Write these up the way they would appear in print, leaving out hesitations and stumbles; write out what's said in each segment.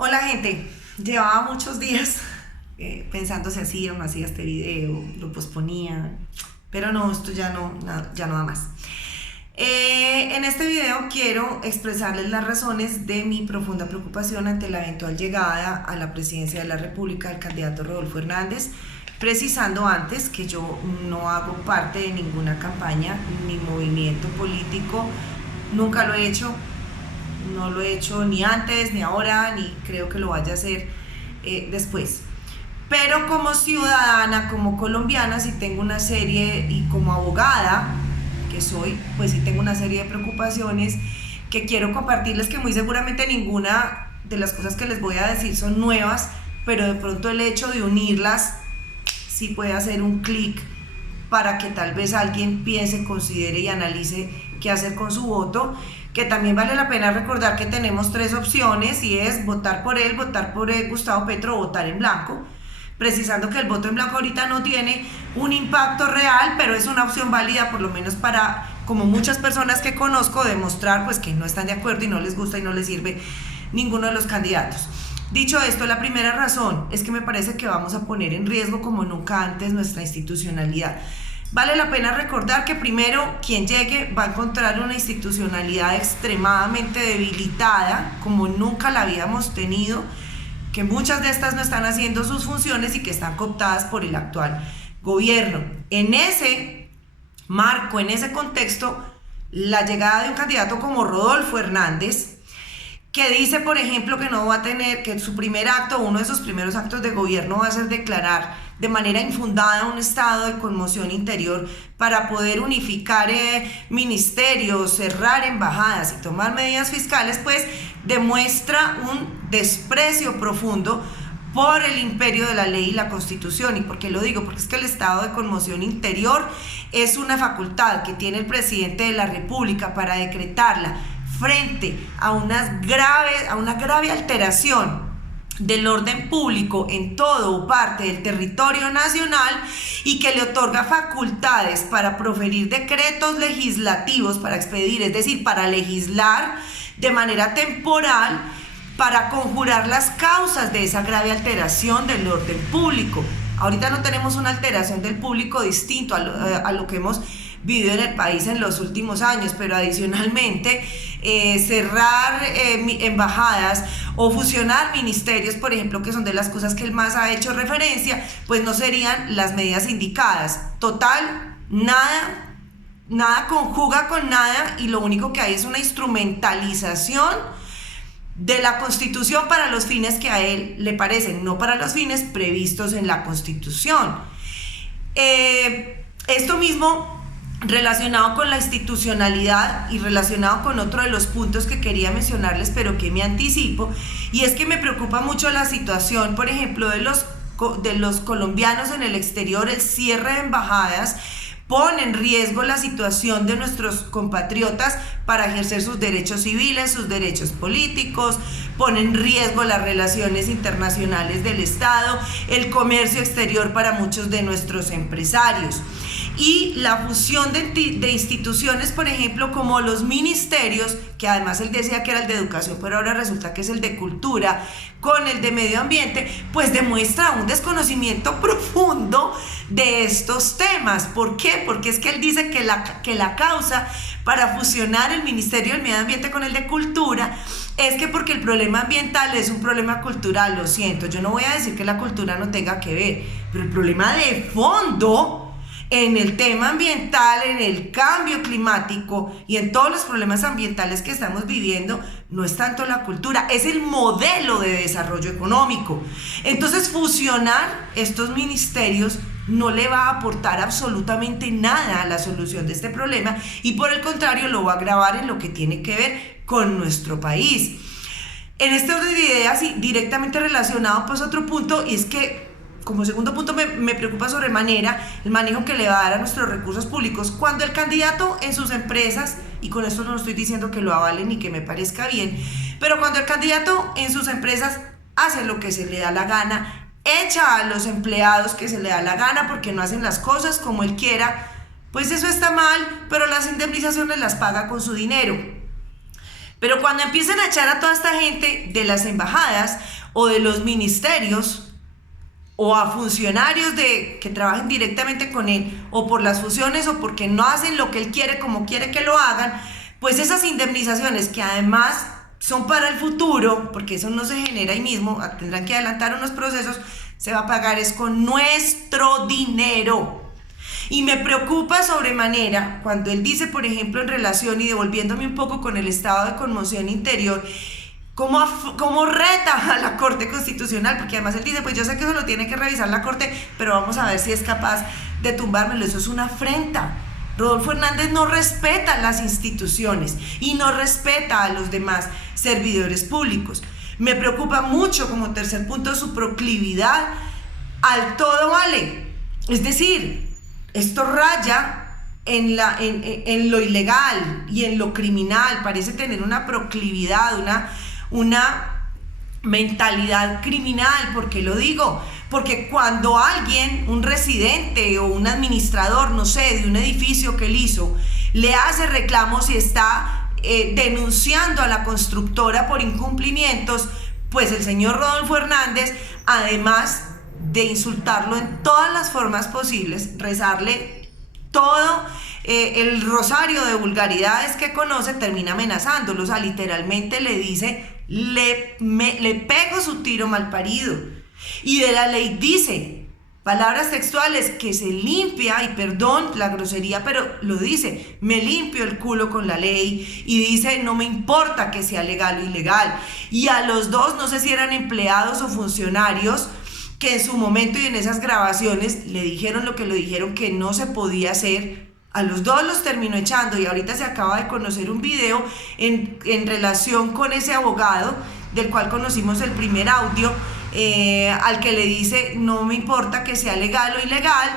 Hola gente, llevaba muchos días pensando si hacía o no hacía este video, lo posponía, pero no, esto ya no da más. En este video quiero expresarles las razones de mi profunda preocupación ante la eventual llegada a la presidencia de la República del candidato Rodolfo Hernández, precisando antes que yo no hago parte de ninguna campaña ni movimiento político, nunca lo he hecho, no lo he hecho ni antes, ni ahora, ni creo que lo vaya a hacer después. Pero como ciudadana, como colombiana, sí tengo una serie, y como abogada que soy, pues sí tengo una serie de preocupaciones que quiero compartirles, que muy seguramente ninguna de las cosas que les voy a decir son nuevas, pero de pronto el hecho de unirlas sí puede hacer un clic para que tal vez alguien piense, considere y analice qué hacer con su voto, que también vale la pena recordar que tenemos tres opciones, y es votar por Gustavo Petro, o votar en blanco, precisando que el voto en blanco ahorita no tiene un impacto real, pero es una opción válida, por lo menos para, como muchas personas que conozco, demostrar pues que no están de acuerdo y no les gusta y no les sirve ninguno de los candidatos. Dicho esto, la primera razón es que me parece que vamos a poner en riesgo como nunca antes nuestra institucionalidad. Vale la pena recordar que primero, quien llegue va a encontrar una institucionalidad extremadamente debilitada, como nunca la habíamos tenido, que muchas de estas no están haciendo sus funciones y que están cooptadas por el actual gobierno. En ese marco, en ese contexto, la llegada de un candidato como Rodolfo Hernández, que dice, por ejemplo, que no va a tener, que su primer acto, uno de sus primeros actos de gobierno va a ser declarar de manera infundada un estado de conmoción interior para poder unificar ministerios, cerrar embajadas y tomar medidas fiscales, pues demuestra un desprecio profundo por el imperio de la ley y la Constitución. ¿Y por qué lo digo? Porque es que el estado de conmoción interior es una facultad que tiene el presidente de la República para decretarla frente a una grave alteración del orden público en todo o parte del territorio nacional, y que le otorga facultades para proferir decretos legislativos, para expedir, es decir, para legislar de manera temporal, para conjurar las causas de esa grave alteración del orden público. Ahorita no tenemos una alteración del público distinto a lo que hemos vivido en el país en los últimos años, pero adicionalmente cerrar embajadas o fusionar ministerios, por ejemplo, que son de las cosas que él más ha hecho referencia, pues no serían las medidas indicadas. Total, nada conjuga con nada, y lo único que hay es una instrumentalización de la Constitución para los fines que a él le parecen, no para los fines previstos en la Constitución. Esto mismo relacionado con la institucionalidad y relacionado con otro de los puntos que quería mencionarles, pero que me anticipo, y es que me preocupa mucho la situación, por ejemplo, de los colombianos en el exterior. El cierre de embajadas pone en riesgo la situación de nuestros compatriotas para ejercer sus derechos civiles, sus derechos políticos, pone en riesgo las relaciones internacionales del Estado, el comercio exterior para muchos de nuestros empresarios. Y la fusión de instituciones, por ejemplo, como los ministerios, que además él decía que era el de educación, pero ahora resulta que es el de cultura, con el de medio ambiente, pues demuestra un desconocimiento profundo de estos temas. ¿Por qué? Porque es que él dice que la causa para fusionar el Ministerio del Medio Ambiente con el de Cultura es que porque el problema ambiental es un problema cultural. Lo siento, yo no voy a decir que la cultura no tenga que ver, pero el problema de fondo en el tema ambiental, en el cambio climático y en todos los problemas ambientales que estamos viviendo, no es tanto la cultura, es el modelo de desarrollo económico. Entonces, fusionar estos ministerios no le va a aportar absolutamente nada a la solución de este problema, y por el contrario lo va a agravar en lo que tiene que ver con nuestro país. En este orden de ideas, y directamente relacionado, pues otro punto, y es que como segundo punto me preocupa sobremanera el manejo que le va a dar a nuestros recursos públicos cuando el candidato en sus empresas, y con esto no estoy diciendo que lo avalen ni que me parezca bien, pero cuando el candidato en sus empresas hace lo que se le da la gana, echa a los empleados que se le da la gana porque no hacen las cosas como él quiera, pues eso está mal, pero las indemnizaciones las paga con su dinero. Pero cuando empiezan a echar a toda esta gente de las embajadas o de los ministerios o a funcionarios que trabajen directamente con él, o por las fusiones o porque no hacen lo que él quiere como quiere que lo hagan, pues esas indemnizaciones que además son para el futuro, porque eso no se genera ahí mismo, tendrán que adelantar unos procesos, se va a pagar es con nuestro dinero. Y me preocupa sobremanera cuando él dice, por ejemplo, en relación, y devolviéndome un poco con el estado de conmoción interior, cómo reta a la Corte Constitucional, porque además él dice, pues yo sé que eso lo tiene que revisar la Corte, pero vamos a ver si es capaz de tumbármelo. Eso es una afrenta. Rodolfo Hernández no respeta las instituciones y no respeta a los demás servidores públicos. Me preocupa mucho, como tercer punto, su proclividad al todo vale. Es decir, esto raya en lo ilegal y en lo criminal. Parece tener una proclividad, una mentalidad criminal. ¿Por qué lo digo? Porque cuando alguien, un residente o un administrador, no sé, de un edificio que él hizo, le hace reclamos y está denunciando a la constructora por incumplimientos, pues el señor Rodolfo Hernández, además de insultarlo en todas las formas posibles, rezarle todo el rosario de vulgaridades que conoce, termina amenazándolo. O sea, literalmente le dice, le pego su tiro malparido. Y de la ley dice, palabras textuales, que se limpia, y perdón la grosería, pero lo dice, me limpio el culo con la ley, y dice, no me importa que sea legal o ilegal. Y a los dos, no sé si eran empleados o funcionarios, que en su momento y en esas grabaciones le dijeron lo que le dijeron, que no se podía hacer, a los dos los terminó echando. Y ahorita se acaba de conocer un video en relación con ese abogado, del cual conocimos el primer audio, al que le dice, no me importa que sea legal o ilegal.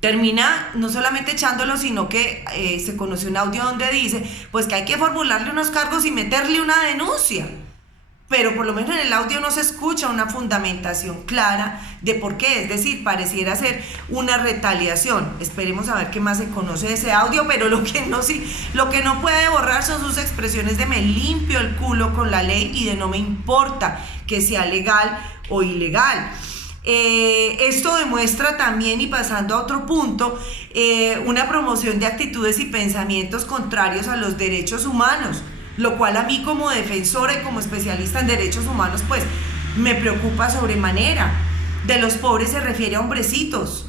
Termina no solamente echándolo, sino que se conoció un audio donde dice, pues que hay que formularle unos cargos y meterle una denuncia. Pero por lo menos en el audio no se escucha una fundamentación clara de por qué. Es decir, pareciera ser una retaliación. Esperemos a ver qué más se conoce de ese audio, pero lo que no puede borrar son sus expresiones de me limpio el culo con la ley y de no me importa que sea legal o ilegal. Esto demuestra también, y pasando a otro punto, una promoción de actitudes y pensamientos contrarios a los derechos humanos, lo cual a mí como defensora y como especialista en derechos humanos pues me preocupa sobremanera. De los pobres se refiere a hombrecitos,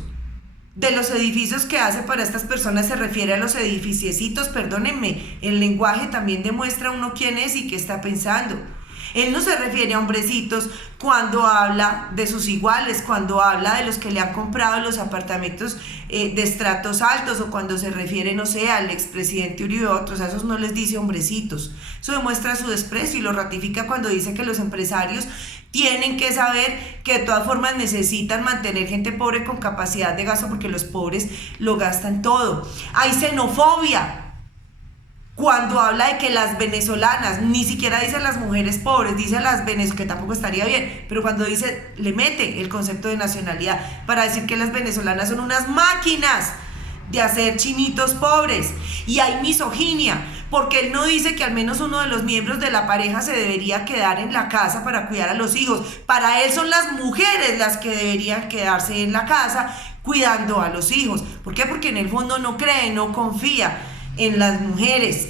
de los edificios que hace para estas personas se refiere a los edificiecitos. Perdónenme, el lenguaje también demuestra uno quién es y qué está pensando. Él no se refiere a hombrecitos cuando habla de sus iguales, cuando habla de los que le han comprado los apartamentos de estratos altos, o cuando se refiere, no sé, al expresidente Uribe, otros, a esos no les dice hombrecitos. Eso demuestra su desprecio y lo ratifica cuando dice que los empresarios tienen que saber que de todas formas necesitan mantener gente pobre con capacidad de gasto, porque los pobres lo gastan todo. Hay xenofobia cuando habla de que las venezolanas, ni siquiera dice las mujeres pobres, dice las venezolanas, que tampoco estaría bien, pero cuando dice, le mete el concepto de nacionalidad para decir que las venezolanas son unas máquinas de hacer chinitos pobres. Y hay misoginia, porque él no dice que al menos uno de los miembros de la pareja se debería quedar en la casa para cuidar a los hijos. Para él son las mujeres las que deberían quedarse en la casa cuidando a los hijos. ¿Por qué? Porque en el fondo no cree, no confía en las mujeres,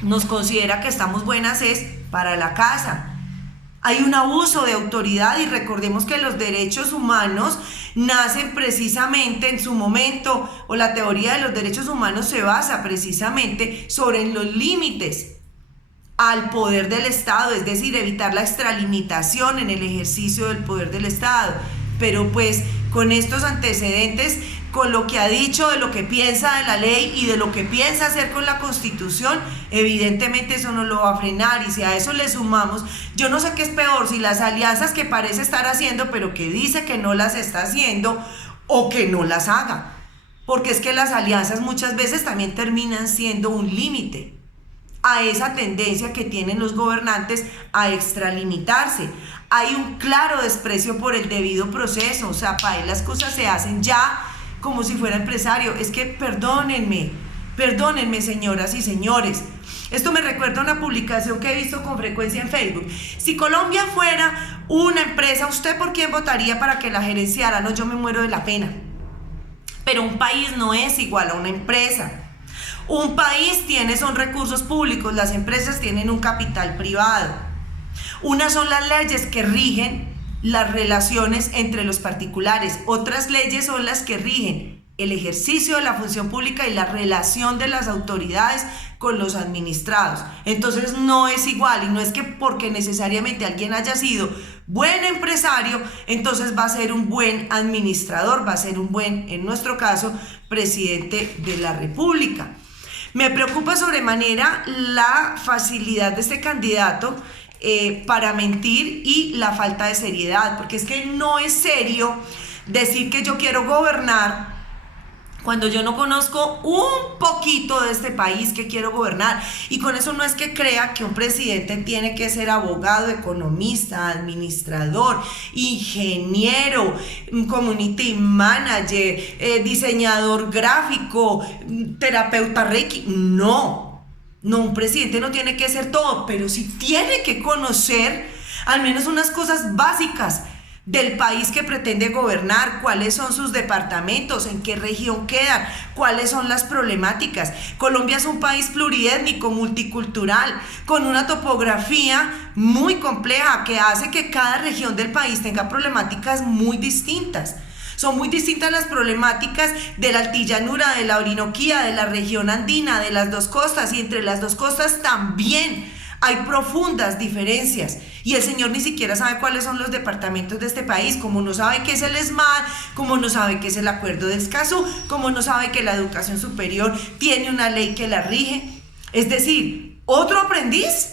nos considera que estamos buenas es para la casa. Hay un abuso de autoridad, y recordemos que los derechos humanos nacen precisamente en su momento, o la teoría de los derechos humanos se basa precisamente sobre los límites al poder del Estado, es decir, evitar la extralimitación en el ejercicio del poder del Estado. Pero pues con estos antecedentes, con lo que ha dicho, de lo que piensa de la ley y de lo que piensa hacer con la Constitución, evidentemente eso no lo va a frenar. Y si a eso le sumamos, yo no sé qué es peor, si las alianzas que parece estar haciendo pero que dice que no las está haciendo, o que no las haga, porque es que las alianzas muchas veces también terminan siendo un límite a esa tendencia que tienen los gobernantes a extralimitarse. Hay un claro desprecio por el debido proceso. O sea, para él las cosas se hacen ya como si fuera empresario. Es que perdónenme señoras y señores, Esto me recuerda a una publicación que he visto con frecuencia en Facebook. Si Colombia fuera una empresa, ¿usted por quién votaría para que la gerenciara? No, yo me muero de la pena. Pero un país no es igual a una empresa. Un país son recursos públicos, las empresas tienen un capital privado. Unas son las leyes que rigen las relaciones entre los particulares, otras leyes son las que rigen el ejercicio de la función pública y la relación de las autoridades con los administrados. Entonces no es igual, y no es que porque necesariamente alguien haya sido buen empresario, entonces va a ser un buen administrador, va a ser un buen, en nuestro caso, presidente de la República. Me preocupa sobremanera la facilidad de este candidato para mentir y la falta de seriedad, porque es que no es serio decir que yo quiero gobernar cuando yo no conozco un poquito de este país que quiero gobernar. Y con eso no es que crea que un presidente tiene que ser abogado, economista, administrador, ingeniero, community manager, diseñador gráfico, terapeuta Reiki. No, un presidente no tiene que ser todo, pero sí tiene que conocer al menos unas cosas básicas del país que pretende gobernar, cuáles son sus departamentos, en qué región quedan, cuáles son las problemáticas. Colombia es un país pluriétnico, multicultural, con una topografía muy compleja que hace que cada región del país tenga problemáticas muy distintas. Son muy distintas las problemáticas de la altillanura, de la Orinoquía, de la región andina, de las dos costas, y entre las dos costas también hay profundas diferencias, y el señor ni siquiera sabe cuáles son los departamentos de este país, como no sabe qué es el ESMAD, como no sabe qué es el Acuerdo de Escazú, como no sabe que la educación superior tiene una ley que la rige. Es decir, otro aprendiz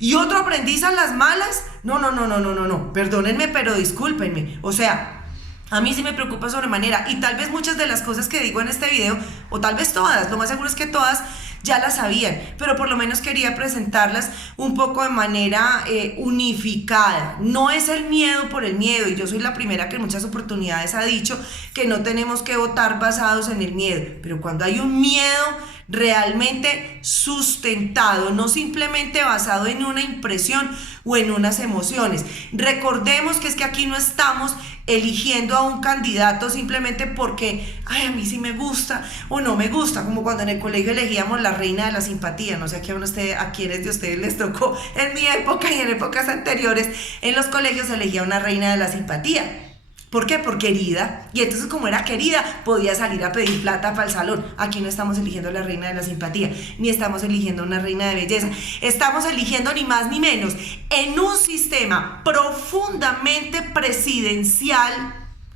y otro aprendiz a las malas. No, perdónenme, pero discúlpenme, o sea, a mí sí me preocupa sobremanera, y tal vez muchas de las cosas que digo en este video, o tal vez todas, lo más seguro es que todas ya las sabían, pero por lo menos quería presentarlas un poco de manera unificada. No es el miedo por el miedo, y yo soy la primera que en muchas oportunidades ha dicho que no tenemos que votar basados en el miedo, pero cuando hay un miedo realmente sustentado, no simplemente basado en una impresión o en unas emociones. Recordemos que es que aquí no estamos eligiendo a un candidato simplemente porque, ay, a mí sí me gusta o no me gusta, como cuando en el colegio elegíamos la reina de la simpatía. No sé a quiénes de ustedes les tocó en mi época y en épocas anteriores, en los colegios se elegía una reina de la simpatía. ¿Por qué? Por querida. Y entonces, como era querida, podía salir a pedir plata para el salón. Aquí no estamos eligiendo la reina de la simpatía, ni estamos eligiendo una reina de belleza. Estamos eligiendo ni más ni menos, en un sistema profundamente presidencial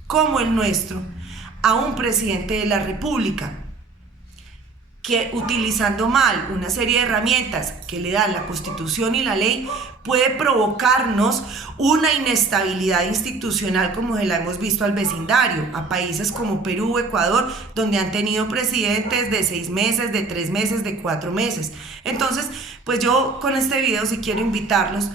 como el nuestro, a un presidente de la República que, utilizando mal una serie de herramientas que le dan la Constitución y la ley, puede provocarnos una inestabilidad institucional como se la hemos visto al vecindario, a países como Perú, Ecuador, donde han tenido presidentes de 6 meses, de 3 meses, de 4 meses. Entonces, pues yo con este video sí quiero invitarlos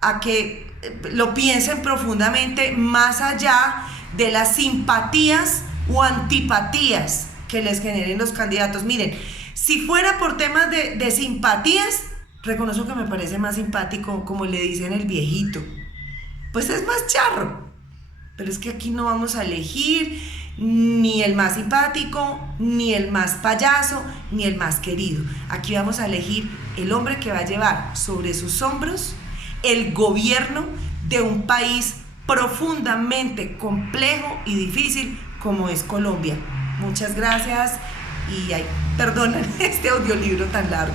a que lo piensen profundamente, más allá de las simpatías o antipatías que les generen los candidatos. Miren, si fuera por temas de simpatías, reconozco que me parece más simpático, como le dicen, el viejito. Pues es más charro. Pero es que aquí no vamos a elegir ni el más simpático, ni el más payaso, ni el más querido. Aquí vamos a elegir el hombre que va a llevar sobre sus hombros el gobierno de un país profundamente complejo y difícil como es Colombia. Muchas gracias y perdonen este audiolibro tan largo.